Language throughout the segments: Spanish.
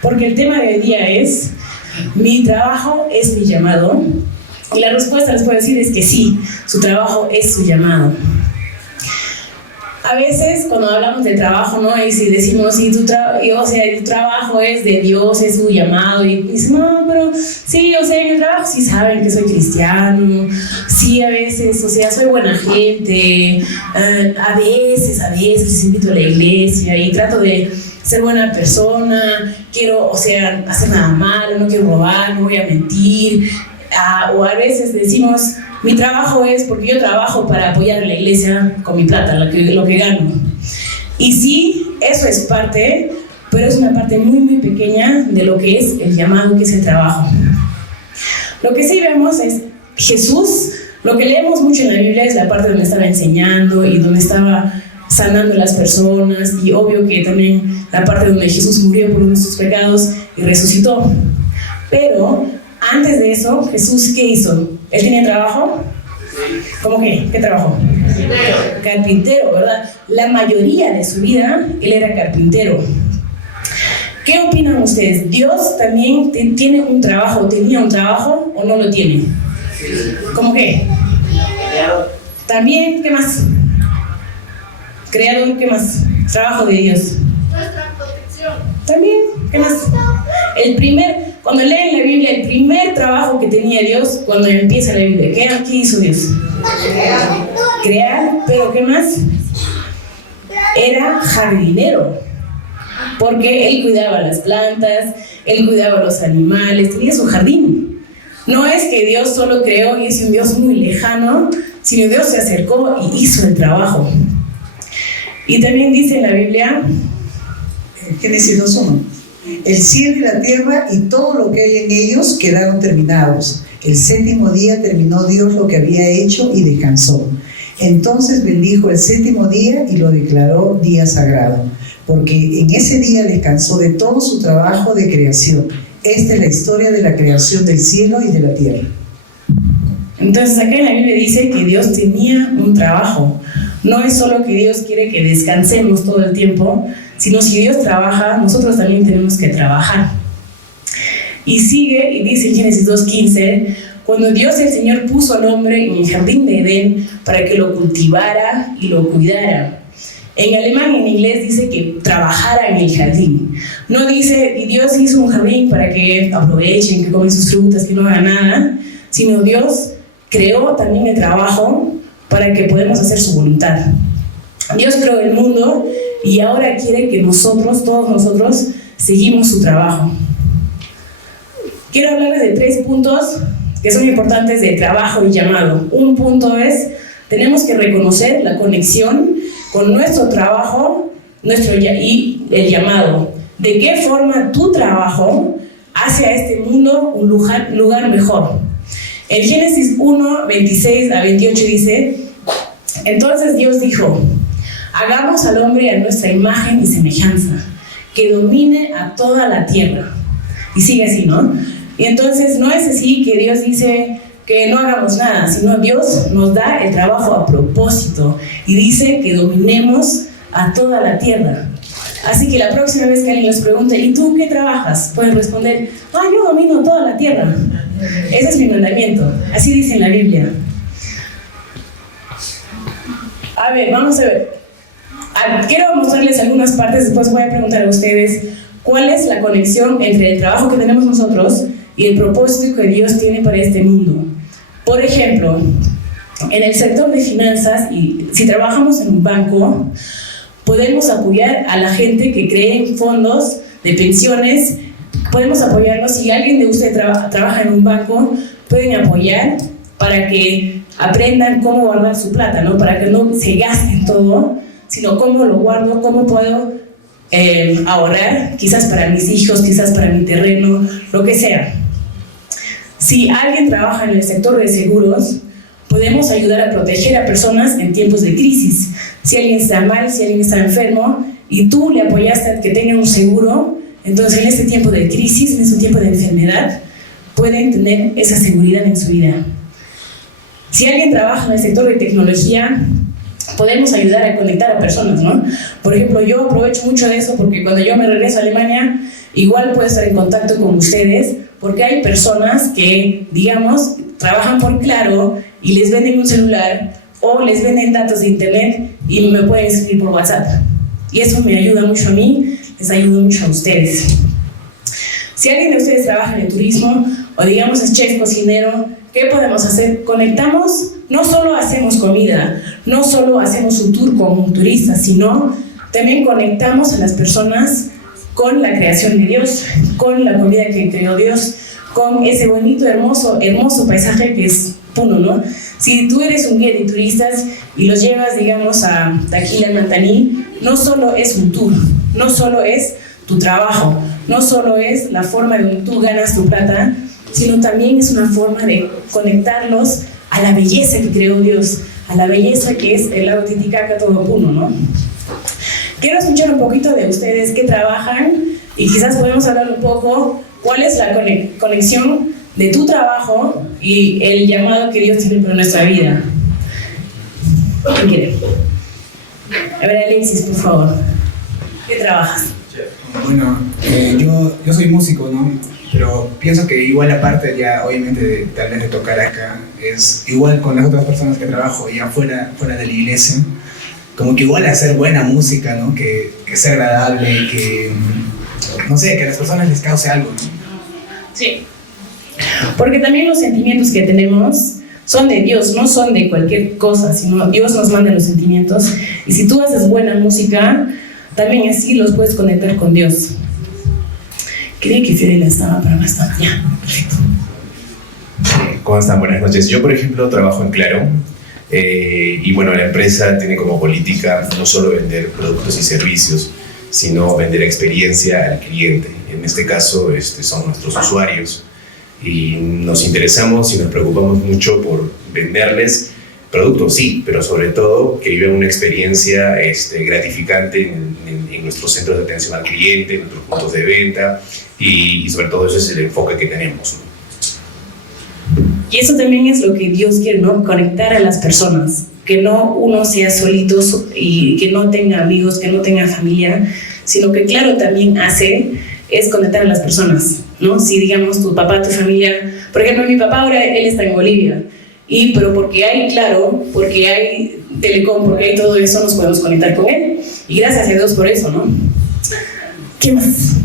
porque el tema de hoy día es: ¿mi trabajo es mi llamado? Y la respuesta les puedo decir es que sí, su trabajo es su llamado. A veces cuando hablamos de trabajo, ¿no? Y si decimos, sí, tu trabajo es de Dios, es su llamado, y dicen, no, pero sí, en el trabajo sí saben que soy cristiano, sí, a veces, soy buena gente, a veces invito a la iglesia y trato de ser buena persona, quiero, hacer nada malo, no quiero robar, no voy a mentir. O a veces decimos, mi trabajo es porque yo trabajo para apoyar a la iglesia con mi plata, lo que gano. Y sí, eso es parte, pero es una parte muy, muy pequeña de lo que es el llamado, que es el trabajo. Lo que sí vemos es Jesús, lo que leemos mucho en la Biblia es la parte donde estaba enseñando y donde estaba sanando a las personas, y obvio que también la parte donde Jesús murió por nuestros pecados y resucitó. Pero antes de eso, Jesús, ¿qué hizo? ¿Él tenía trabajo? ¿Cómo qué? ¿Qué trabajo? Carpintero, ¿verdad? La mayoría de su vida, él era carpintero. ¿Qué opinan ustedes? ¿Dios también tenía un trabajo o no lo tiene? ¿Cómo qué? También, ¿qué más? Creador, ¿qué más? Trabajo de Dios. Nuestra protección. También, ¿qué más? Cuando leen la Biblia, el primer trabajo que tenía Dios, cuando empieza la Biblia, ¿qué hizo Dios? Crear, pero ¿qué más? Era jardinero, porque él cuidaba las plantas, él cuidaba los animales, tenía su jardín. No es que Dios solo creó y es un Dios muy lejano, sino Dios se acercó y hizo el trabajo. Y también dice en la Biblia, Génesis 2:1, el cielo y la tierra y todo lo que hay en ellos quedaron terminados. El séptimo día terminó Dios lo que había hecho y descansó. Entonces bendijo el séptimo día y lo declaró día sagrado, porque en ese día descansó de todo su trabajo de creación. Esta es la historia de la creación del cielo y de la tierra. Entonces acá en la Biblia dice que Dios tenía un trabajo. No es solo que Dios quiere que descansemos todo el tiempo, sino si Dios trabaja, nosotros también tenemos que trabajar. Y sigue y dice en Génesis 2:15, cuando Dios el Señor puso al hombre en el jardín de Edén para que lo cultivara y lo cuidara. En alemán y en inglés dice que trabajara en el jardín. No dice, y Dios hizo un jardín para que aprovechen, que comen sus frutas, que no hagan nada, sino Dios creó también el trabajo para que podamos hacer su voluntad. Dios creó el mundo y ahora quiere que todos nosotros, seguimos su trabajo. Quiero hablarles de 3 puntos que son importantes de trabajo y llamado. Un punto es, tenemos que reconocer la conexión con nuestro trabajo y el llamado. ¿De qué forma tu trabajo hace a este mundo un lugar mejor? En Génesis 1, 26 a 28 dice, entonces Dios dijo, hagamos al hombre a nuestra imagen y semejanza, que domine a toda la tierra. Y sigue así, ¿no? Y entonces no es así que Dios dice que no hagamos nada, sino Dios nos da el trabajo a propósito y dice que dominemos a toda la tierra. Así que la próxima vez que alguien les pregunte, ¿y tú qué trabajas? Pueden responder, yo domino toda la tierra. Ese es mi mandamiento, así dice en la Biblia. A ver, vamos a ver. Quiero mostrarles algunas partes, después voy a preguntar a ustedes cuál es la conexión entre el trabajo que tenemos nosotros y el propósito que Dios tiene para este mundo. Por ejemplo, en el sector de finanzas, y si trabajamos en un banco, podemos apoyar a la gente que cree fondos de pensiones, podemos apoyarlos. Si alguien de ustedes trabaja en un banco, pueden apoyar para que aprendan cómo guardar su plata, ¿no? Para que no se gasten todo, sino cómo lo guardo, cómo puedo ahorrar, quizás para mis hijos, quizás para mi terreno, lo que sea. Si alguien trabaja en el sector de seguros, podemos ayudar a proteger a personas en tiempos de crisis. Si alguien está mal, si alguien está enfermo, y tú le apoyaste a que tenga un seguro, entonces en este tiempo de crisis, en este tiempo de enfermedad, pueden tener esa seguridad en su vida. Si alguien trabaja en el sector de tecnología, podemos ayudar a conectar a personas, ¿no? Por ejemplo, yo aprovecho mucho de eso porque cuando yo me regreso a Alemania, igual puedo estar en contacto con ustedes, porque hay personas que, digamos, trabajan por Claro y les venden un celular o les venden datos de internet y me pueden escribir por WhatsApp. Y eso me ayuda mucho a mí, les ayuda mucho a ustedes. Si alguien de ustedes trabaja en el turismo o digamos es chef, cocinero, ¿qué podemos hacer? Conectamos, no solo hacemos comida, no solo hacemos un tour con turistas, sino también conectamos a las personas con la creación de Dios, con la comida que creó Dios, con ese bonito, hermoso paisaje que es Puno, ¿no? Si tú eres un guía de turistas y los llevas, digamos, a Daquila, Nantaní, no solo es un tour, no solo es tu trabajo, no solo es la forma en que tú ganas tu plata, sino también es una forma de conectarlos a la belleza que creó Dios, a la belleza que es el lago Titicaca, todo Puno, ¿no? Quiero escuchar un poquito de ustedes que trabajan y quizás podemos hablar un poco cuál es la conexión de tu trabajo y el llamado que Dios tiene para nuestra vida. ¿Quién quiere? A ver, Alexis, por favor. ¿Qué trabajas? Bueno, yo soy músico, ¿no? Pero pienso que igual aparte ya, obviamente, tal vez de tocar acá, es igual con las otras personas que trabajo ya fuera de la iglesia, como que igual hacer buena música, ¿no? Que sea agradable, que, no sé, que a las personas les cause algo, ¿no? Sí. Porque también los sentimientos que tenemos son de Dios, no son de cualquier cosa, sino Dios nos manda los sentimientos. Y si tú haces buena música, también así los puedes conectar con Dios. Creí que Fiorella estaba, pero no está. Ya, perfecto. ¿Cómo están? Buenas noches. Yo, por ejemplo, trabajo en Claro. Y bueno, la empresa tiene como política no solo vender productos y servicios, sino vender experiencia al cliente. En este caso, son nuestros usuarios. Y nos interesamos y nos preocupamos mucho por venderles productos, sí, pero sobre todo que vivan una experiencia gratificante en nuestros centros de atención al cliente, en nuestros puntos de venta y sobre todo ese es el enfoque que tenemos, ¿no? Y eso también es lo que Dios quiere, ¿no? Conectar a las personas, que no uno sea solito y que no tenga amigos, que no tenga familia, sino que Claro también es conectar a las personas, ¿no? Si digamos tu papá, tu familia, por ejemplo mi papá ahora él está en Bolivia, pero porque hay Claro, porque hay Telecom, porque hay todo eso, nos podemos conectar con él. Y gracias a Dios por eso, ¿no? ¿Qué más?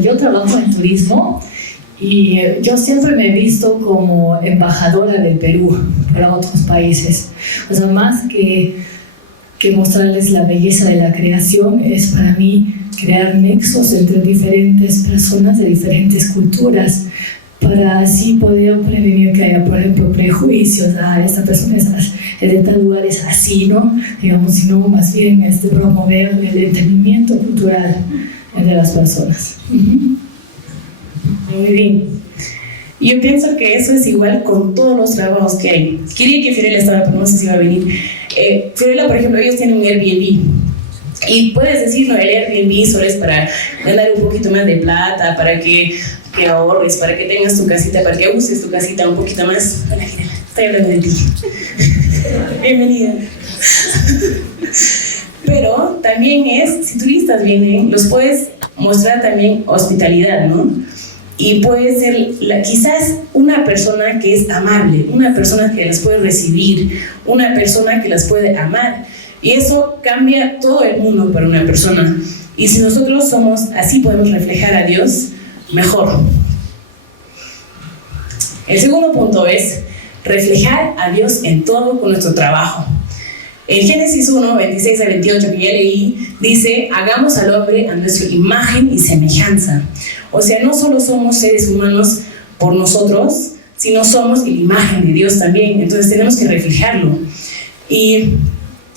Yo trabajo en turismo y yo siempre me he visto como embajadora del Perú para otros países. O sea, más que mostrarles la belleza de la creación, es para mí crear nexos entre diferentes personas de diferentes culturas para así poder prevenir que haya, por ejemplo, prejuicios. Esta persona es de tal lugar, es así, ¿no? Digamos, sino más bien promover el entendimiento cultural de las personas. Muy bien. Yo pienso que eso es igual con todos los trabajos que hay. Quería que Fiorella estaba, pero no sé si va a venir. Fiorella, por ejemplo, ellos tienen un Airbnb. Y puedes decir, no, el Airbnb solo es para ganar un poquito más de plata, para que ahorres, para que tengas tu casita, para que uses tu casita un poquito más. Hola, Fiorella, estoy hablando de ti. Bienvenida. Pero también si turistas vienen, los puedes mostrar también hospitalidad, ¿no? Y puede ser quizás una persona que es amable, una persona que las puede recibir, una persona que las puede amar. Y eso cambia todo el mundo para una persona. Y si nosotros somos así, podemos reflejar a Dios mejor. El segundo punto es reflejar a Dios en todo con nuestro trabajo. En Génesis 1, 26 a 28, que ya leí, dice, hagamos al hombre a nuestra imagen y semejanza. O sea, no solo somos seres humanos por nosotros, sino somos la imagen de Dios también. Entonces tenemos que reflejarlo. Y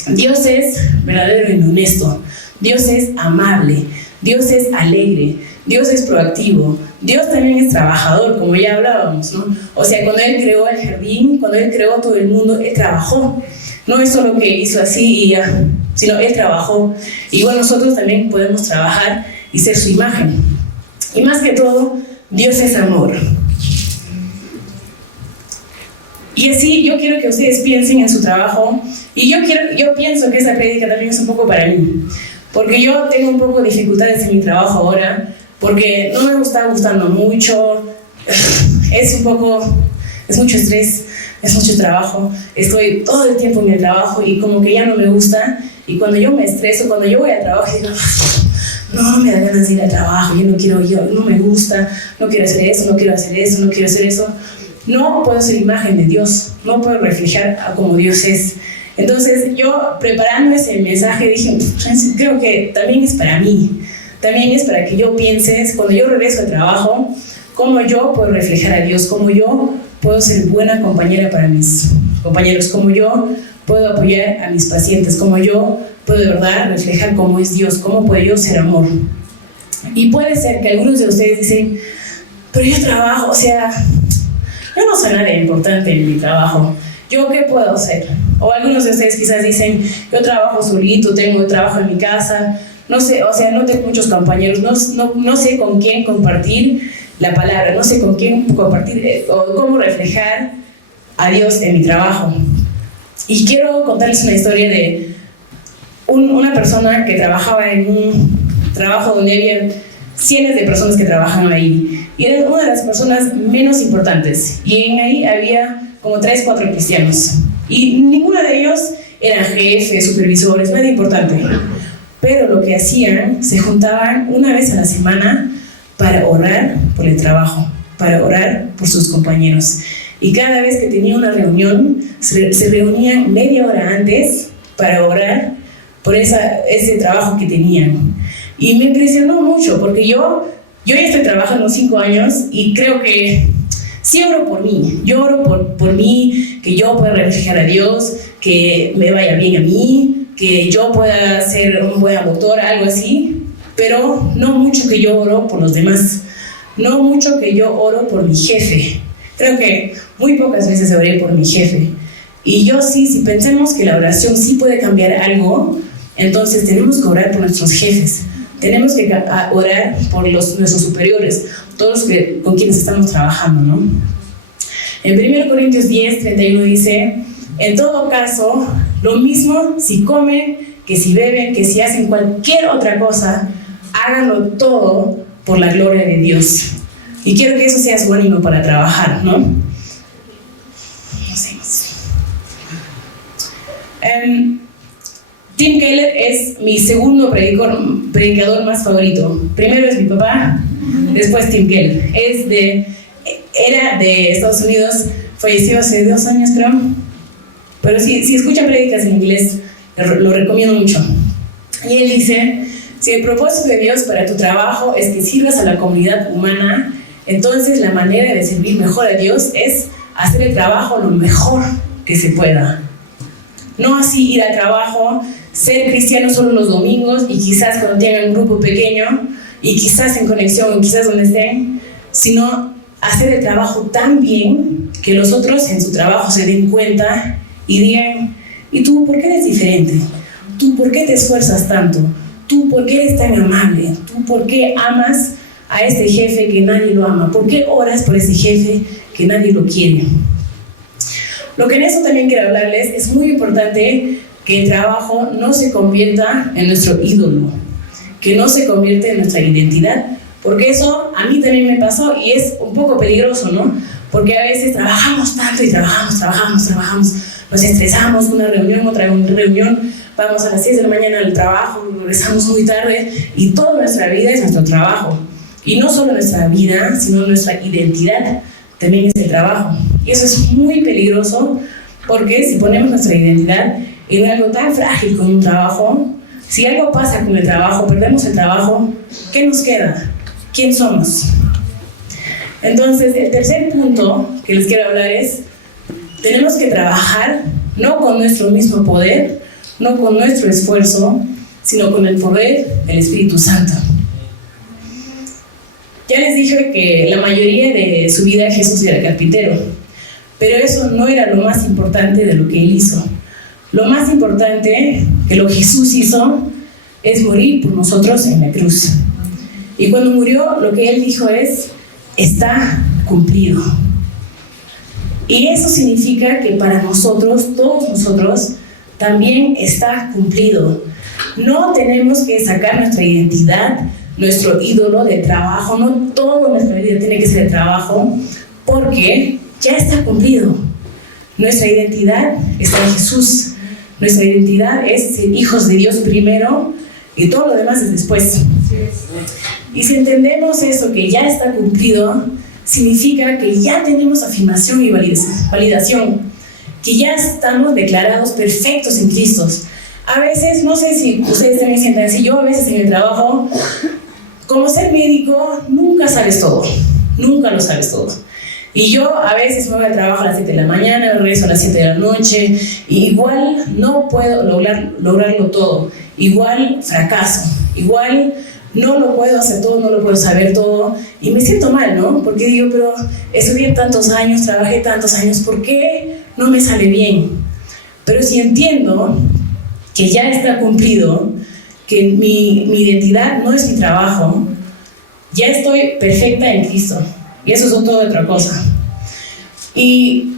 Dios es verdadero y honesto. Dios es amable. Dios es alegre. Dios es proactivo. Dios también es trabajador, como ya hablábamos, ¿no? O sea, cuando Él creó el jardín, cuando Él creó todo el mundo, Él trabajó. No es solo que hizo así y ya, sino Él trabajó. Igual nosotros también podemos trabajar y ser su imagen. Y más que todo, Dios es amor. Y así yo quiero que ustedes piensen en su trabajo, y yo pienso que esa prédica también es un poco para mí, porque yo tengo un poco de dificultades en mi trabajo ahora, porque no me está gustando mucho, es mucho estrés, es mucho trabajo, estoy todo el tiempo en el trabajo y como que ya no me gusta, y cuando yo me estreso, cuando yo voy al trabajo, digo, no me da ganas de ir al trabajo, no me gusta, no quiero hacer eso, no quiero hacer eso, no quiero hacer eso. No puedo ser imagen de Dios, no puedo reflejar a como Dios es. Entonces yo preparando ese mensaje dije, creo que también es para mí, también es para que yo pienses, cuando yo regreso al trabajo, cómo yo puedo reflejar a Dios, cómo yo puedo ser buena compañera para mis compañeros, cómo yo puedo apoyar a mis pacientes, cómo yo puedo de verdad reflejar cómo es Dios, cómo puedo yo ser amor. Y puede ser que algunos de ustedes dicen, pero yo trabajo, yo no soy nada importante en mi trabajo, ¿yo qué puedo hacer? O algunos de ustedes quizás dicen, yo trabajo solito, tengo trabajo en mi casa, no sé, no tengo muchos compañeros, no sé con quién compartir la palabra, no sé con quién compartir o cómo reflejar a Dios en mi trabajo. Y quiero contarles una historia de una persona que trabajaba en un trabajo donde había cientos de personas que trabajaban ahí. Y era una de las personas menos importantes. Y en ahí había como 3, 4 cristianos. Y ninguno de ellos eran jefes, supervisores, nada importante. Pero lo que hacían, se juntaban una vez a la semana para orar por el trabajo, para orar por sus compañeros. Y cada vez que tenía una reunión, se reunían media hora antes para orar por ese trabajo que tenían. Y me impresionó mucho, porque yo ya estoy trabajando 5 años y creo que sí oro por mí. Yo oro por mí, que yo pueda reflejar a Dios, que me vaya bien a mí, que yo pueda ser un buen doctor, algo así. Pero no mucho que yo oro por los demás. No mucho que yo oro por mi jefe. Creo que muy pocas veces oré por mi jefe. Y yo sí, si pensemos que la oración sí puede cambiar algo, entonces tenemos que orar por nuestros jefes. Tenemos que orar por nuestros superiores, todos con quienes estamos trabajando, ¿no? En 1 Corintios 10, 31 dice, en todo caso, lo mismo si comen, que si beben, que si hacen cualquier otra cosa, háganlo todo por la gloria de Dios. Y quiero que eso sea su ánimo para trabajar, ¿no? No sé más. Tim Keller es mi segundo predicador más favorito. Primero es mi papá, después Tim Keller. Era de Estados Unidos, falleció hace 2 años creo. Pero si escuchan prédicas en inglés, lo recomiendo mucho. Y él dice, si el propósito de Dios para tu trabajo es que sirvas a la comunidad humana, entonces la manera de servir mejor a Dios es hacer el trabajo lo mejor que se pueda. No así ir al trabajo, ser cristiano solo los domingos y quizás cuando tengan un grupo pequeño y quizás en conexión, quizás donde estén, sino hacer el trabajo tan bien que los otros en su trabajo se den cuenta y digan, ¿y tú por qué eres diferente? ¿Tú por qué te esfuerzas tanto? ¿Tú por qué eres tan amable? ¿Tú por qué amas a este jefe que nadie lo ama? ¿Por qué oras por ese jefe que nadie lo quiere? Lo que en eso también quiero hablarles, es muy importante que el trabajo no se convierta en nuestro ídolo, que no se convierta en nuestra identidad, porque eso a mí también me pasó y es un poco peligroso, ¿no? Porque a veces trabajamos tanto y trabajamos, nos estresamos, una reunión, otra reunión, vamos a las 6 de la mañana al trabajo, regresamos muy tarde y toda nuestra vida es nuestro trabajo. Y no solo nuestra vida, sino nuestra identidad también es el trabajo. Y eso es muy peligroso porque si ponemos nuestra identidad en algo tan frágil como un trabajo, si algo pasa con el trabajo, perdemos el trabajo, ¿qué nos queda? ¿Quién somos? Entonces, el tercer punto que les quiero hablar es, tenemos que trabajar no con nuestro mismo poder, no con nuestro esfuerzo, sino con el poder del Espíritu Santo. Ya les dije que la mayoría de su vida Jesús era carpintero, pero eso no era lo más importante de lo que él hizo. Lo más importante que lo que Jesús hizo es morir por nosotros en la cruz. Y cuando murió, lo que él dijo es, está cumplido. Y eso significa que para nosotros, todos nosotros, también está cumplido. No tenemos que sacar nuestra identidad, nuestro ídolo de trabajo, no todo nuestra vida tiene que ser de trabajo, porque ya está cumplido. Nuestra identidad está en Jesús. Nuestra identidad es ser hijos de Dios primero y todo lo demás es después. Y si entendemos eso, que ya está cumplido, significa que ya tenemos afirmación y validación, que ya estamos declarados perfectos en Cristo. A veces, no sé si ustedes también sientan así, yo a veces en el trabajo, como ser médico, nunca sabes todo, nunca lo sabes todo. Y yo a veces me voy al trabajo a las 7 de la mañana, regreso a las 7 de la noche, y igual no puedo lograrlo todo, igual fracaso, igual no lo puedo hacer todo, no lo puedo saber todo, y me siento mal, ¿no? Porque digo, pero estudié tantos años, trabajé tantos años, ¿por qué no me sale bien? Pero si entiendo que ya está cumplido, que mi identidad no es mi trabajo, ya estoy perfecta en Cristo. Y eso es toda otra cosa. Y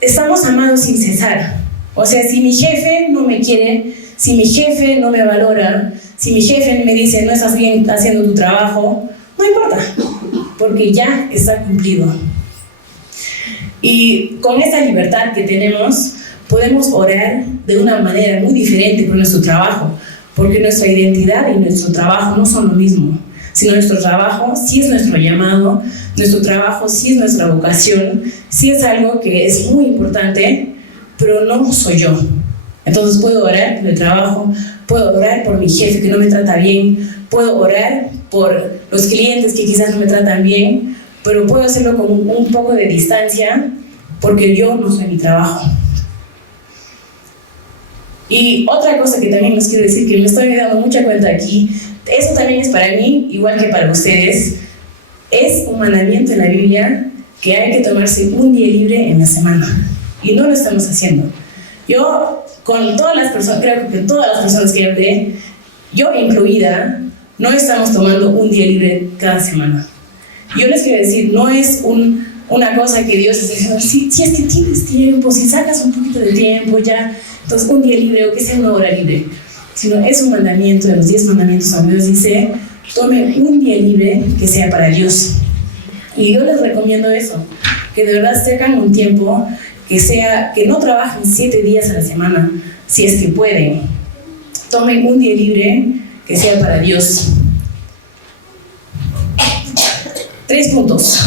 estamos amados sin cesar. O sea, si mi jefe no me quiere, si mi jefe no me valora, si mi jefe me dice no estás bien haciendo tu trabajo, no importa, porque ya está cumplido. Y con esta libertad que tenemos, podemos orar de una manera muy diferente por nuestro trabajo, porque nuestra identidad y nuestro trabajo no son lo mismo, sino nuestro trabajo sí es nuestro llamado, nuestro trabajo sí es nuestra vocación, sí es algo que es muy importante, pero no soy yo. Entonces puedo orar por el trabajo, puedo orar por mi jefe que no me trata bien, puedo orar por los clientes que quizás no me tratan bien, pero puedo hacerlo con un poco de distancia porque yo no soy mi trabajo. Y otra cosa que también les quiero decir, que me estoy dando mucha cuenta aquí, eso también es para mí, igual que para ustedes, es un mandamiento en la Biblia que hay que tomarse un día libre en la semana. Y no lo estamos haciendo. Yo, con todas las personas, creo que todas las personas que hablé, yo incluida, no estamos tomando un día libre cada semana. Yo les quiero decir, no es una cosa que Dios está diciendo, si es que tienes tiempo, si sacas un poquito de tiempo ya, entonces un día libre o que sea una hora libre. Sino es un mandamiento de los 10 mandamientos donde Dios dice, tome un día libre que sea para Dios. Y yo les recomiendo eso, que de verdad sacan un tiempo que no trabajen 7 días a la semana, si es que pueden. Tomen un día libre que sea para Dios. 3 puntos.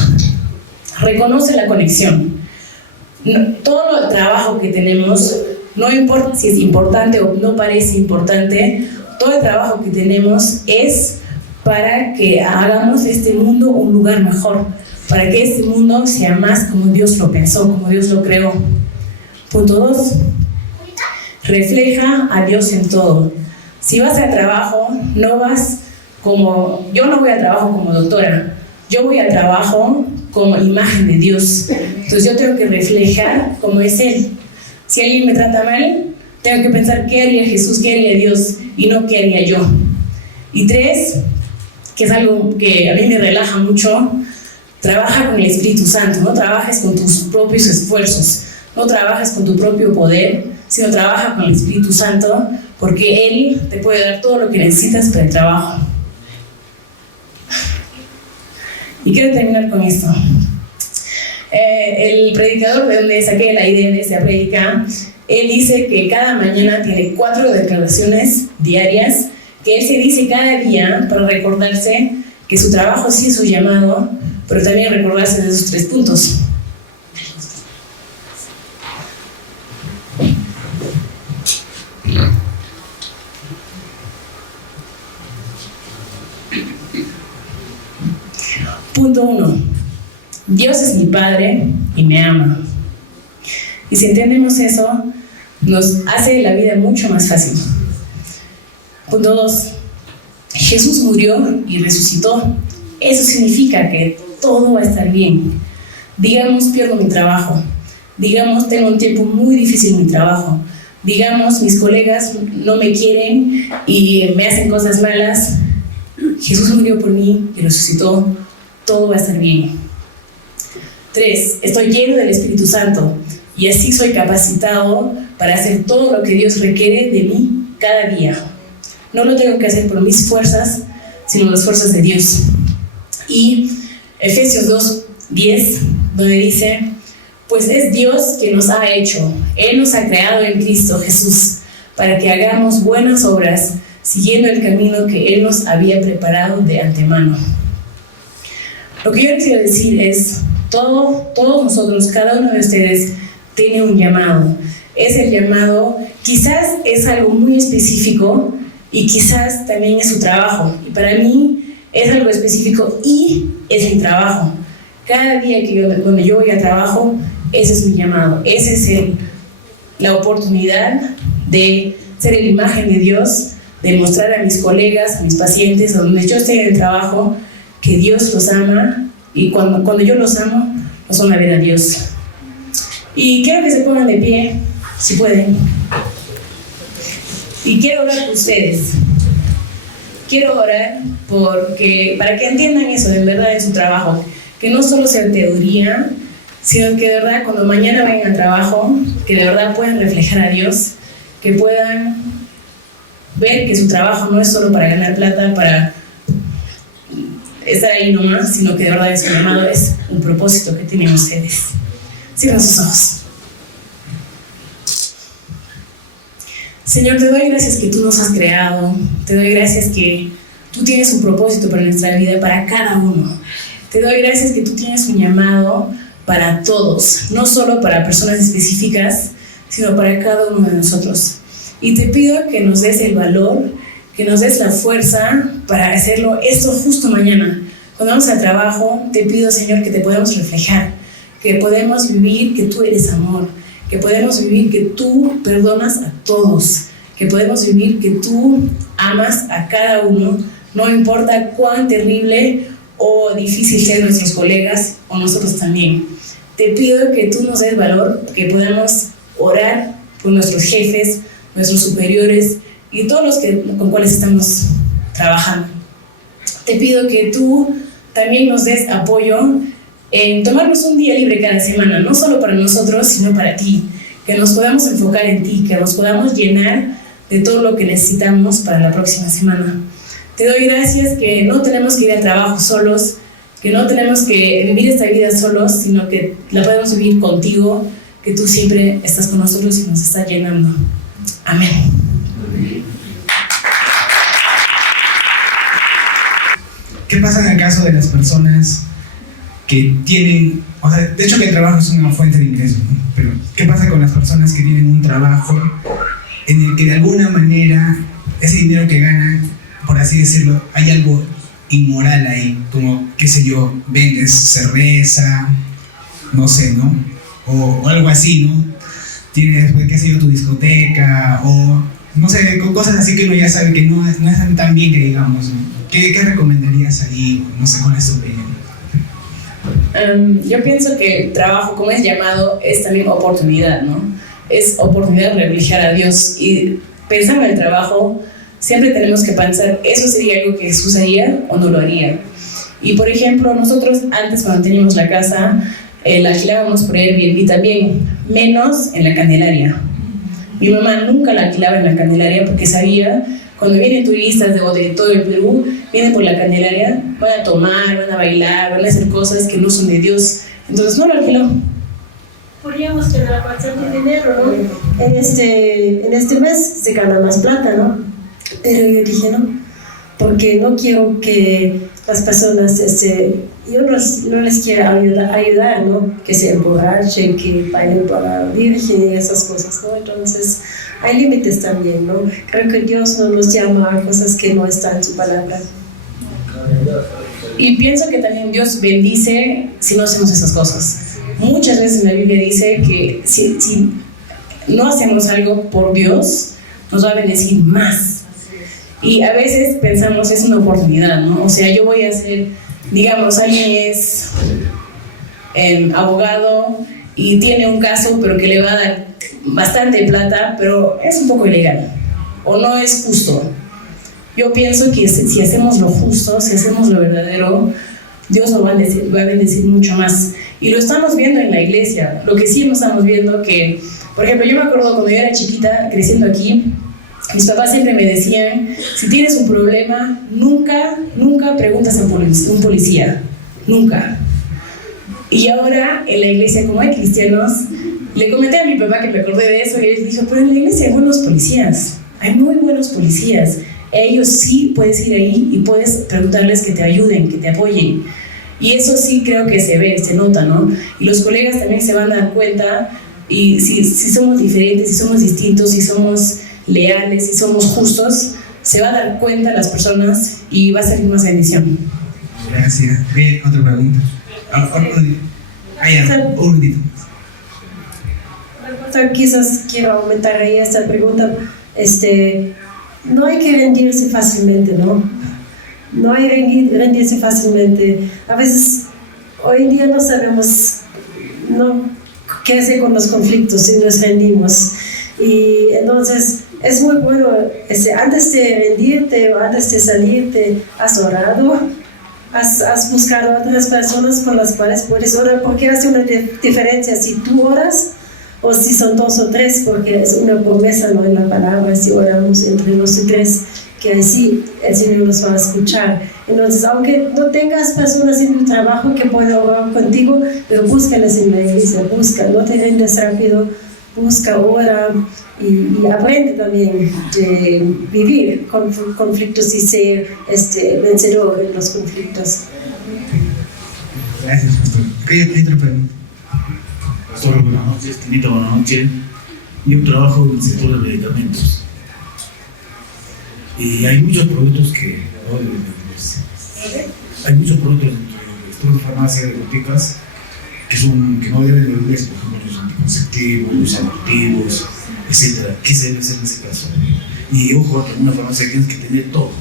Reconoce la conexión. Todo el trabajo que tenemos, no importa si es importante o no parece importante, todo el trabajo que tenemos es para que hagamos de este mundo un lugar mejor, para que este mundo sea más como Dios lo pensó, como Dios lo creó. Punto 2. Refleja a Dios en todo. Si vas al trabajo, no vas como... Yo no voy al trabajo como doctora, yo voy al trabajo como imagen de Dios. Entonces yo tengo que reflejar cómo es Él. Si alguien me trata mal, tengo que pensar qué haría Jesús, qué haría Dios y no qué haría yo. Y 3, que es algo que a mí me relaja mucho, trabaja con el Espíritu Santo. No trabajes con tus propios esfuerzos, no trabajes con tu propio poder, sino trabaja con el Espíritu Santo, porque Él te puede dar todo lo que necesitas para el trabajo. Y quiero terminar con esto. El predicador de donde saqué la idea de esta prédica, él dice que cada mañana tiene 4 declaraciones diarias que él se dice cada día para recordarse que su trabajo sí es su llamado, pero también recordarse de esos 3 puntos. Punto 1. Dios es mi Padre y me ama. Y si entendemos eso, nos hace la vida mucho más fácil. Punto 2. Jesús murió y resucitó. Eso significa que todo va a estar bien. Digamos, pierdo mi trabajo. Digamos, tengo un tiempo muy difícil en mi trabajo. Digamos, mis colegas no me quieren y me hacen cosas malas. Jesús murió por mí y resucitó. Todo va a estar bien. 3. Estoy lleno del Espíritu Santo y así soy capacitado para hacer todo lo que Dios requiere de mí cada día. No lo tengo que hacer por mis fuerzas, sino las fuerzas de Dios. Y Efesios 2:10, donde dice: pues es Dios quien nos ha hecho, Él nos ha creado en Cristo Jesús, para que hagamos buenas obras, siguiendo el camino que Él nos había preparado de antemano. Lo que yo les quiero decir es, todos nosotros, cada uno de ustedes, tiene un llamado. Es el llamado, quizás es algo muy específico y quizás también es su trabajo. Y para mí es algo específico y es mi trabajo. Cada día donde yo voy a trabajo, ese es mi llamado. Esa es la oportunidad de ser la imagen de Dios, de mostrar a mis colegas, a mis pacientes, a donde yo esté en el trabajo, que Dios los ama, y cuando yo los amo, los van a ver a Dios. Y quiero que se pongan de pie, si pueden. Y quiero orar por ustedes. Quiero orar para que entiendan eso, de verdad, en su trabajo. Que no solo sea teoría, sino que de verdad, cuando mañana vayan al trabajo, que de verdad puedan reflejar a Dios, que puedan ver que su trabajo no es solo para ganar plata, para estar ahí nomás, sino que de verdad su llamado es un propósito que tienen ustedes. Cierren sus ojos. Señor, te doy gracias que tú nos has creado. Te doy gracias que tú tienes un propósito para nuestra vida, para cada uno. Te doy gracias que tú tienes un llamado para todos, no solo para personas específicas, sino para cada uno de nosotros. Y te pido que nos des el valor, que nos des la fuerza para hacerlo esto justo mañana. Cuando vamos al trabajo, te pido, Señor, que te podamos reflejar, que podemos vivir que tú eres amor, que podemos vivir que tú perdonas a todos, que podemos vivir que tú amas a cada uno, no importa cuán terrible o difícil sean nuestros colegas o nosotros también. Te pido que tú nos des valor, que podamos orar por nuestros jefes, nuestros superiores y todos los con cuales estamos trabajando. Te pido que tú también nos des apoyo en tomarnos un día libre cada semana, no solo para nosotros, sino para ti, que nos podamos enfocar en ti, que nos podamos llenar de todo lo que necesitamos para la próxima semana. Te doy gracias que no tenemos que ir al trabajo solos, que no tenemos que vivir esta vida solos, sino que la podemos vivir contigo, que tú siempre estás con nosotros y nos estás llenando. Amén. ¿Qué pasa en el caso de las personas que tienen, o sea, de hecho que el trabajo es una fuente de ingreso, ¿no? Pero ¿qué pasa con las personas que tienen un trabajo en el que de alguna manera ese dinero que ganan, por así decirlo, hay algo inmoral ahí, como, qué sé yo, vendes cerveza, no sé, ¿no? O algo así, ¿no? Tienes, qué sé yo, tu discoteca, o no sé, cosas así que uno ya sabe que no están tan bien que digamos, ¿no? ¿Qué recomendarías ahí? No sé, con esta opinión. Yo pienso que el trabajo, como es llamado, es también oportunidad, ¿no? Es oportunidad de reflejar a Dios. Y pensando en el trabajo, siempre tenemos que pensar, ¿eso sería algo que Jesús haría o no lo haría? Y por ejemplo, nosotros antes, cuando teníamos la casa, la alquilábamos por Airbnb también, menos en la Candelaria. Mi mamá nunca la alquilaba en la Candelaria porque sabía, cuando vienen turistas de todo el Perú, vienen por la Candelaria, van a tomar, van a bailar, van a hacer cosas que no son de Dios. Entonces no lo alquiló. Podríamos tener bastante dinero, ¿no? En este mes se gana más plata, ¿no? Pero yo dije no, porque no quiero que las personas, yo no les quiero ayudar, ¿no? Que se emborrachen, que bailen por la Virgen y esas cosas, ¿no? Entonces hay límites también, ¿no? Creo que Dios no nos llama a cosas que no están en su palabra. Y pienso que también Dios bendice si no hacemos esas cosas. Muchas veces la Biblia dice que si no hacemos algo por Dios, nos va a bendecir más. Y a veces pensamos, es una oportunidad, ¿no? O sea, yo voy a hacer, digamos, alguien es abogado y tiene un caso, pero que le va a dar bastante plata, pero es un poco ilegal, o no es justo. Yo pienso que si hacemos lo justo, si hacemos lo verdadero, Dios nos va a bendecir mucho más. Y lo estamos viendo en la iglesia. Lo que sí no estamos viendo que, por ejemplo, yo me acuerdo cuando yo era chiquita, creciendo aquí, mis papás siempre me decían, si tienes un problema, nunca preguntas a un policía. Nunca. Y ahora, en la iglesia, como hay cristianos, le comenté a mi papá que me acordé de eso y él dijo, pero en la iglesia hay buenos policías. Hay muy buenos policías. Ellos sí puedes ir ahí y puedes preguntarles que te ayuden, que te apoyen. Y eso sí creo que se ve, se nota, ¿no? Y los colegas también se van a dar cuenta, y si somos diferentes, si somos distintos, si somos leales, si somos justos, se va a dar cuenta las personas y va a salir más bendición. Gracias. Bien, otra pregunta. Un minutito. Quizás quiero aumentar ahí esta pregunta. No hay que rendirse fácilmente, ¿no? No hay que rendirse fácilmente. A veces, hoy en día no sabemos, ¿no?, qué hacer con los conflictos si nos rendimos. Y entonces es muy bueno, antes de rendirte o antes de salirte, has orado, has buscado a otras personas con las cuales puedes orar, porque hace una diferencia si tú oras o si son 2 o 3, porque es una promesa, ¿no?, en la palabra, si oramos entre 2 y 3, que así el Señor nos va a escuchar. Entonces, aunque no tengas personas en tu trabajo que puedan orar contigo, pero búscalas en la iglesia, no te rindas rápido, busca, ora y aprende también de vivir conflictos y ser vencedor en los conflictos. Gracias, pastor. ¿Qué otra pregunta? Pastor, buenas noches. Tinita, buenas noches. Yo trabajo en el sector de medicamentos. Y hay muchos productos que hay muchos productos del sector de farmacia, de boticas, que no deben de venderse, por ejemplo, los anticonceptivos, los abortivos, etc. ¿Qué se debe hacer en ese caso? Y ojo, en una farmacia tienes que tener todo.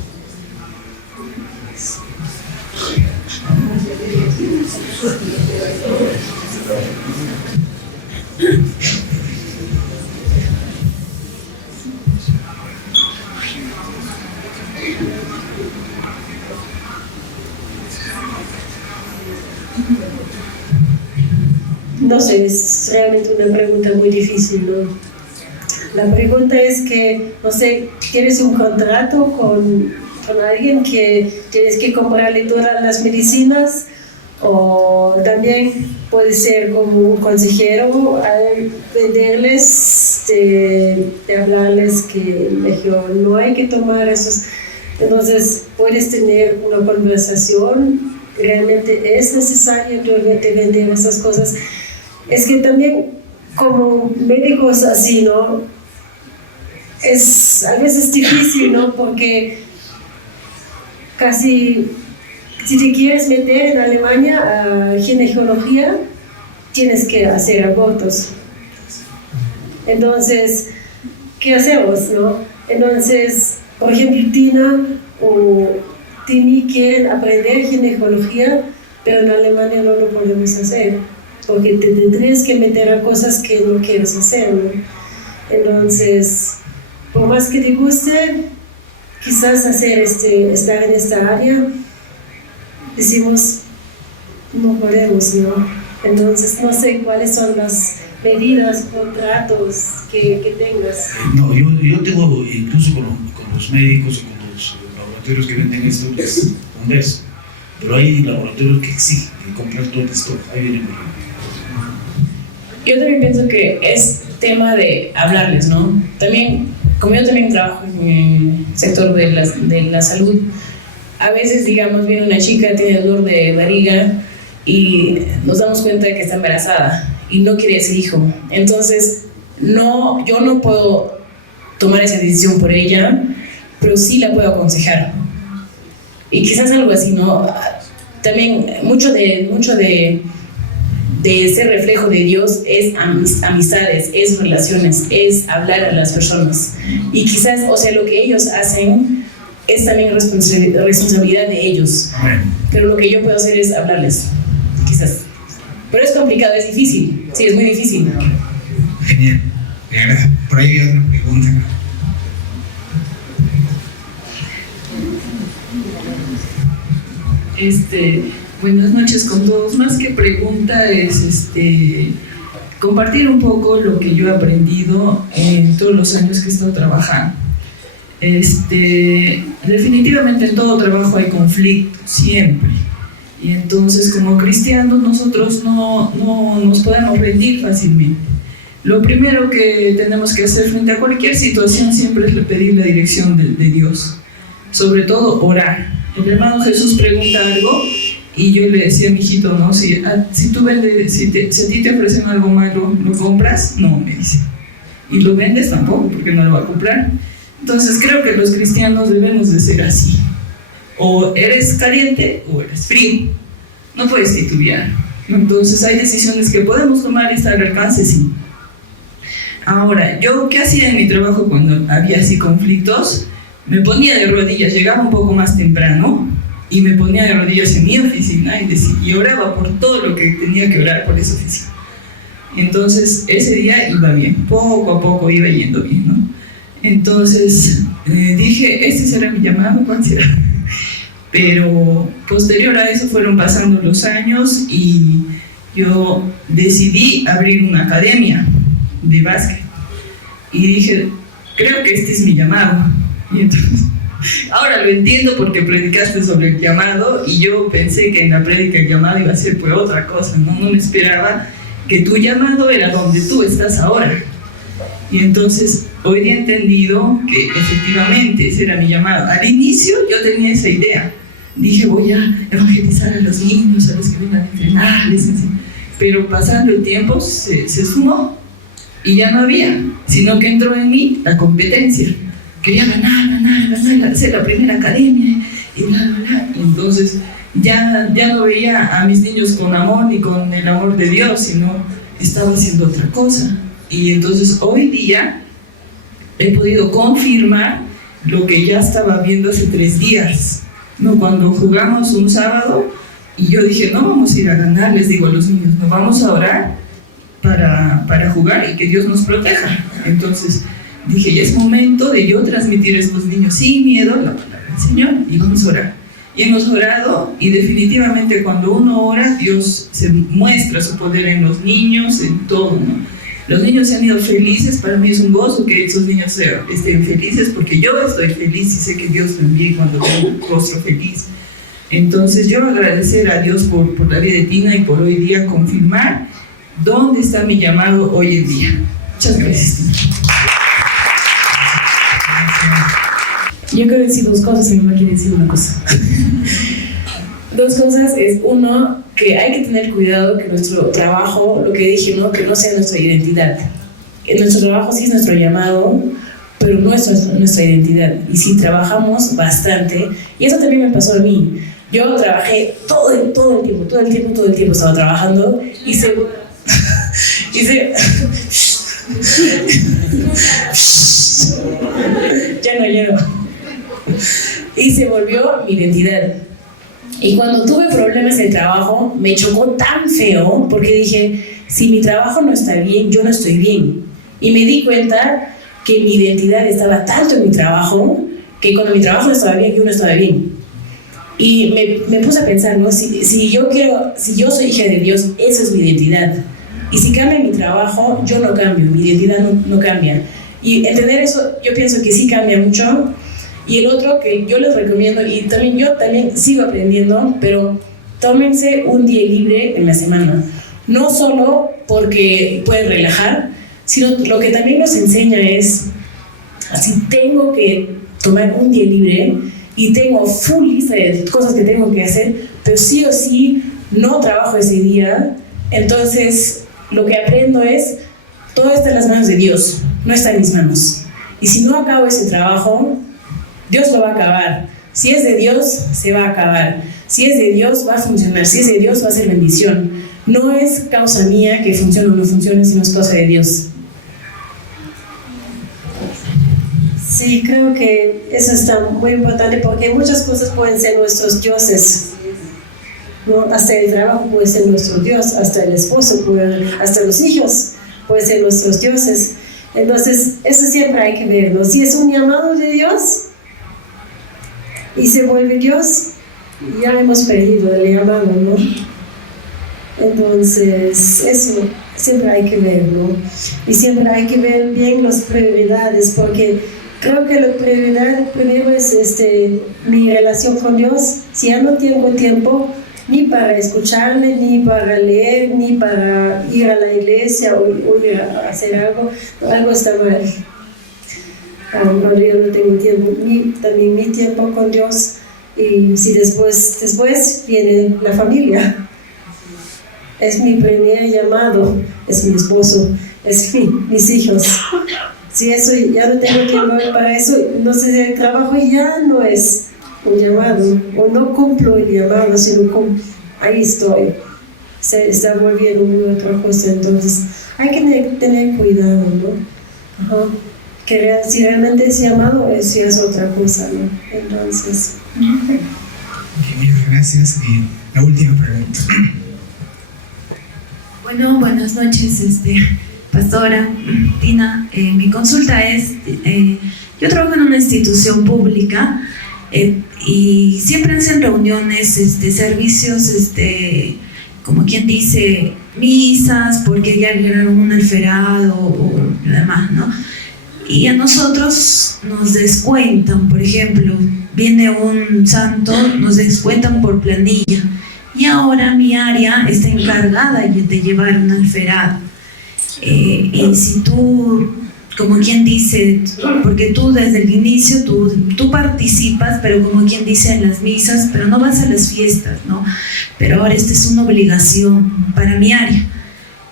No sé, es realmente una pregunta muy difícil, ¿no? La pregunta es que, no sé, ¿tienes un contrato con alguien que tienes que comprarle todas las medicinas? O también puede ser como un consejero al venderles, de hablarles que mejor no hay que tomar esos. Entonces puedes tener una conversación, realmente es necesario de vender esas cosas. Es que también como médicos así, ¿no?, es a veces difícil, ¿no?, porque casi si te quieres meter en Alemania a ginecología, tienes que hacer abortos. Entonces, ¿qué hacemos, no? Entonces, por ejemplo, Tina o Tini quieren aprender ginecología, pero en Alemania no lo podemos hacer, porque te tendrías que meter a cosas que no quieres hacer, ¿no? Entonces, por más que te guste, quizás estar en esta área, decimos, no podemos, ¿no? Entonces, no sé cuáles son las medidas, contratos que tengas. No, yo tengo, incluso con los médicos y con los laboratorios que venden esto, les eso. Pero hay laboratorios que exigen comprar todo el stock. Ahí viene el problema. Yo también pienso que es tema de hablarles, ¿no? También, como yo también trabajo en el sector de la salud, a veces, digamos, viene una chica, tiene dolor de barriga y nos damos cuenta de que está embarazada y no quiere ese hijo. Entonces, yo no puedo tomar esa decisión por ella, pero sí la puedo aconsejar. Y quizás algo así, ¿no? También mucho de ser reflejo de Dios es amistades, es relaciones, es hablar a las personas. Y quizás, o sea, lo que ellos hacen es también responsabilidad de ellos. Pero lo que yo puedo hacer es hablarles, quizás. Pero es complicado, es difícil. Sí, es muy difícil. Genial. Gracias. Por ahí hay otra pregunta. Buenas noches con todos. Más que pregunta es compartir un poco lo que yo he aprendido en todos los años que he estado trabajando. Definitivamente en todo trabajo hay conflicto, siempre. Y entonces como cristianos nosotros no nos podemos rendir fácilmente. Lo primero que tenemos que hacer frente a cualquier situación siempre es pedir la dirección de Dios. Sobre todo orar. El hermano Jesús pregunta algo y yo le decía a mi hijito, ¿no? Si tú vendes, si a ti te ofrecen algo malo, ¿lo compras? No, me dice. ¿Y lo vendes? Tampoco, porque no lo va a comprar. Entonces creo que los cristianos debemos de ser así. O eres caliente o eres frío. No puedes titubear. Entonces hay decisiones que podemos tomar y estar al alcance, sí. Ahora, ¿yo qué hacía en mi trabajo cuando había así conflictos? Me ponía de rodillas, llegaba un poco más temprano y me ponía de rodillas en mi oficina y oraba por todo lo que tenía que orar por esa oficina. Entonces ese día iba bien, poco a poco iba yendo bien, ¿no? Entonces dije, este será mi llamado, ¿cuál será? Pero posterior a eso fueron pasando los años y yo decidí abrir una academia de básquet y dije, creo que este es mi llamado. Y entonces, ahora lo entiendo porque predicaste sobre el llamado y yo pensé que en la prédica el llamado iba a ser por otra cosa, no me esperaba que tu llamado era donde tú estás ahora. Y entonces hoy he entendido que efectivamente ese era mi llamado. Al inicio yo tenía esa idea, dije voy a evangelizar a los niños, a los que vengan a entrenarles, pero pasando el tiempo se sumó y ya no había, sino que entró en mí la competencia. Quería ganar, hacer la primera academia y bla, bla, bla. Y entonces ya no veía a mis niños con amor ni con el amor de Dios, sino estaba haciendo otra cosa. Y entonces hoy día he podido confirmar lo que ya estaba viendo hace 3 días, ¿no? Cuando jugamos un sábado y yo dije, no vamos a ir a ganar, les digo a los niños, nos vamos a orar para jugar y que Dios nos proteja. Entonces dije, ya es momento de yo transmitir a estos niños sin miedo la palabra del Señor y vamos a orar. Y hemos orado y definitivamente cuando uno ora, Dios se muestra su poder en los niños, en todo, ¿no? Los niños se han ido felices, para mí es un gozo que esos niños estén felices porque yo estoy feliz y sé que Dios también cuando tengo un rostro feliz. Entonces yo agradecer a Dios por la vida de Tina y por hoy día confirmar dónde está mi llamado hoy en día. Muchas gracias, Tina. Yo quiero decir 2 cosas, mi mamá quiere decir una cosa. 2 cosas es, uno, que hay que tener cuidado que nuestro trabajo, lo que dije, ¿no? Que no sea nuestra identidad. Nuestro trabajo sí es nuestro llamado, pero no es nuestra identidad. Y sí trabajamos bastante, y eso también me pasó a mí. Yo trabajé todo el tiempo estaba trabajando, hice ya no. Y se volvió mi identidad. Y cuando tuve problemas en el trabajo, me chocó tan feo, porque dije, si mi trabajo no está bien, yo no estoy bien. Y me di cuenta que mi identidad estaba tanto en mi trabajo, que cuando mi trabajo no estaba bien, yo no estaba bien. Y me puse a pensar, ¿no? Si yo soy hija de Dios, esa es mi identidad. Y si cambia mi trabajo, yo no cambio, mi identidad no cambia. Y entender eso, yo pienso que sí cambia mucho. Y el otro que yo les recomiendo, y yo también sigo aprendiendo, pero tómense un día libre en la semana. No solo porque pueden relajar, sino lo que también nos enseña es, así tengo que tomar un día libre y tengo full lista de cosas que tengo que hacer, pero sí o sí no trabajo ese día. Entonces lo que aprendo es, todo está en las manos de Dios, no está en mis manos. Y si no acabo ese trabajo, Dios lo va a acabar. Si es de Dios, se va a acabar. Si es de Dios, va a funcionar. Si es de Dios, va a ser bendición. No es causa mía que funcione o no funcione, sino es causa de Dios. Sí, creo que eso está muy importante porque muchas cosas pueden ser nuestros dioses, ¿no? Hasta el trabajo puede ser nuestro Dios, hasta el esposo, hasta los hijos pueden ser nuestros dioses. Entonces, eso siempre hay que verlo. Si es un llamado de Dios y se vuelve Dios, ya hemos perdido el llamado, ¿no? Entonces, eso siempre hay que ver, ¿no? Y siempre hay que ver bien las prioridades, porque creo que la prioridad primero es mi relación con Dios. Si ya no tengo tiempo ni para escucharle, ni para leer, ni para ir a la iglesia o ir a hacer algo, algo está mal. Cuando yo no tengo tiempo, también mi tiempo con Dios, y si después viene la familia. Es mi primer llamado, es mi esposo, es mis hijos. Si eso ya no tengo tiempo para eso, entonces el trabajo ya no es un llamado, o no cumplo el llamado, sino ahí estoy. Se está volviendo una otra cosa, entonces hay que tener cuidado, ¿no? Ajá. Que si realmente es llamado, eso ya es otra cosa, ¿no? Entonces. Muchas gracias. Y la última pregunta. Bueno, buenas noches, pastora Tina. Mi consulta es, yo trabajo en una institución pública y siempre hacen reuniones, servicios, como quien dice, misas, porque ya llegaron un alferado o demás, ¿no? Y a nosotros nos descuentan, por ejemplo, viene un santo, nos descuentan por planilla. Y ahora mi área está encargada de llevar un alferado. Y si tú, como quien dice, porque tú desde el inicio, tú participas, pero como quien dice en las misas, pero no vas a las fiestas, ¿no? Pero ahora esta es una obligación para mi área.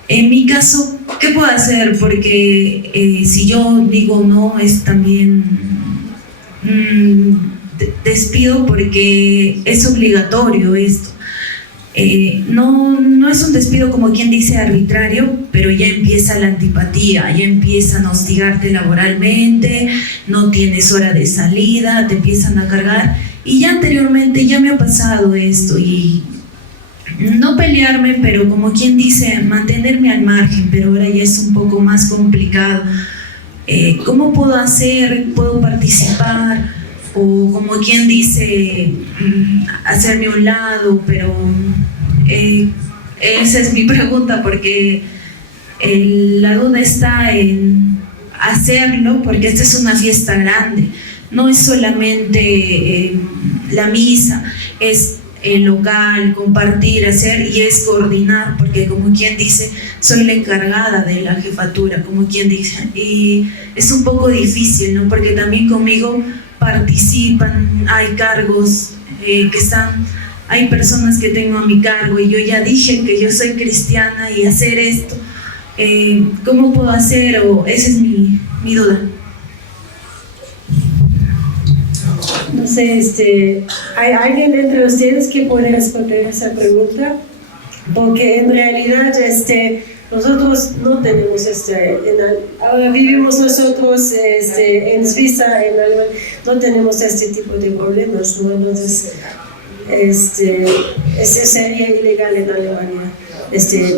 En mi caso, ¿qué puedo hacer? Porque si yo digo no, es también despido, porque es obligatorio esto. No es un despido como quien dice arbitrario, pero ya empieza la antipatía, ya empiezan a hostigarte laboralmente, no tienes hora de salida, te empiezan a cargar, y ya anteriormente ya me ha pasado esto, y no pelearme, pero como quien dice mantenerme al margen, pero ahora ya es un poco más complicado. ¿Cómo puedo hacer? ¿Puedo participar? O como quien dice, hacerme a un lado, pero esa es mi pregunta, porque la duda está en hacerlo, porque esta es una fiesta grande, no es solamente la misa, es el local, compartir, hacer, y es coordinar, porque como quien dice, soy la encargada de la jefatura, como quien dice, y es un poco difícil, ¿no? Porque también conmigo participan, hay cargos hay personas que tengo a mi cargo, y yo ya dije que yo soy cristiana y hacer esto, ¿cómo puedo hacer? O esa es mi duda. No sé, ¿hay alguien entre ustedes que puede responder esa pregunta? Porque en realidad nosotros no tenemos ahora vivimos nosotros en Suiza, en Alemania, no tenemos este tipo de problemas, ¿no? Entonces ese sería ilegal en Alemania,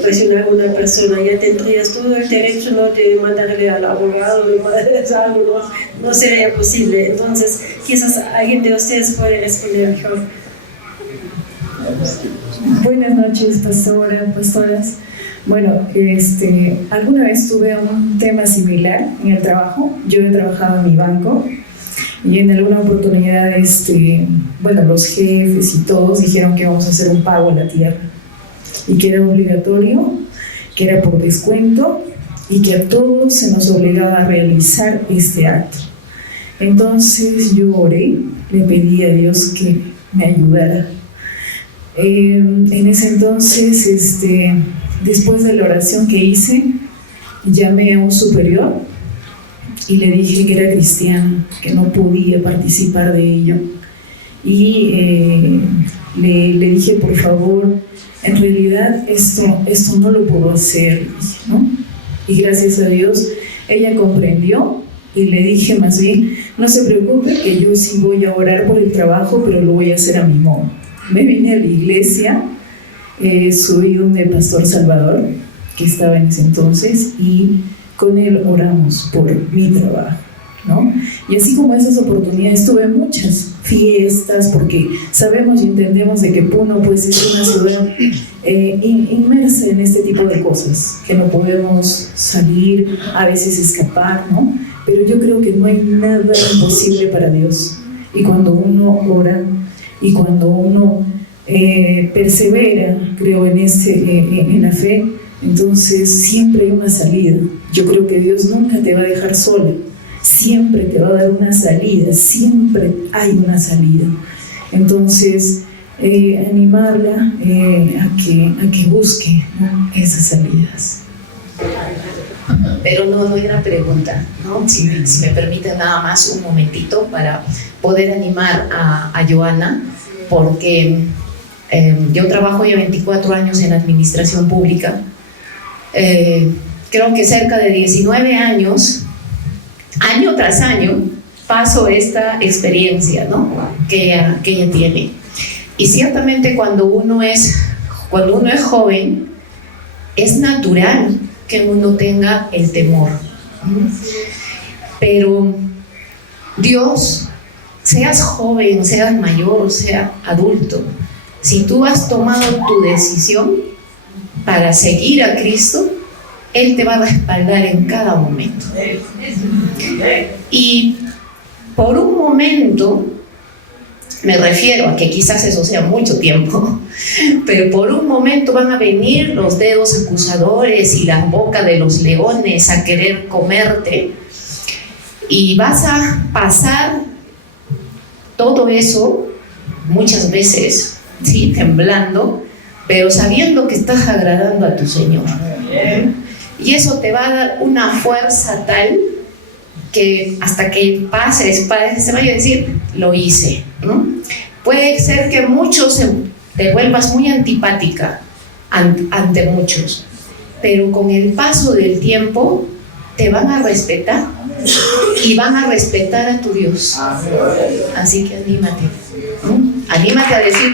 presionar a una persona. Ya tendrías todo el derecho, ¿no?, de mandarle al abogado, de mandarle algo, no sería posible. Entonces quizás alguien de ustedes puede responder mejor. Buenas noches, pastoras. Bueno, alguna vez tuve un tema similar en el trabajo. Yo he trabajado en mi banco y en alguna oportunidad, los jefes y todos dijeron que íbamos a hacer un pago a la tierra y que era obligatorio, que era por descuento y que a todos se nos obligaba a realizar este acto. Entonces yo oré, le pedí a Dios que me ayudara. En ese entonces, después de la oración que hice, llamé a un superior y le dije que era cristiana, que no podía participar de ello. Y le dije, por favor, en realidad esto no lo puedo hacer, ¿no? Y gracias a Dios, ella comprendió, y le dije más bien, no se preocupe, que yo sí voy a orar por el trabajo, pero lo voy a hacer a mi modo. Me vine a la iglesia, subí donde el pastor Salvador, que estaba en ese entonces, y con él oramos por mi trabajo, ¿no? Y así como esas oportunidades, tuve muchas fiestas, porque sabemos y entendemos de que Puno pues es una ciudad inmersa en este tipo de cosas, que no podemos salir, a veces escapar, ¿no? Pero yo creo que no hay nada imposible para Dios. Y cuando uno ora y cuando uno persevera, creo, en la fe, entonces siempre hay una salida. Yo creo que Dios nunca te va a dejar sola, siempre te va a dar una salida, siempre hay una salida. Entonces, animarla a que busque, ¿no?, esas salidas. Pero no era pregunta, ¿no? Si me permiten nada más un momentito para poder animar a Joana, porque yo trabajo ya 24 años en administración pública. Creo que cerca de 19 años, año tras año, paso esta experiencia, ¿no?, que ella tiene. Y ciertamente cuando uno es joven, es natural que uno tenga el temor. Pero Dios, seas joven, seas mayor, sea adulto, si tú has tomado tu decisión para seguir a Cristo, Él te va a respaldar en cada momento. Y por un momento, me refiero a que quizás eso sea mucho tiempo, pero por un momento van a venir los dedos acusadores y la boca de los leones a querer comerte, y vas a pasar todo eso muchas veces, sí, temblando, pero sabiendo que estás agradando a tu Señor. Y eso te va a dar una fuerza tal que hasta que pases, se vaya a decir, lo hice, ¿no? Puede ser que muchos te vuelvas muy antipática ante muchos, pero con el paso del tiempo te van a respetar y van a respetar a tu Dios. Así que anímate, ¿no? Anímate a decir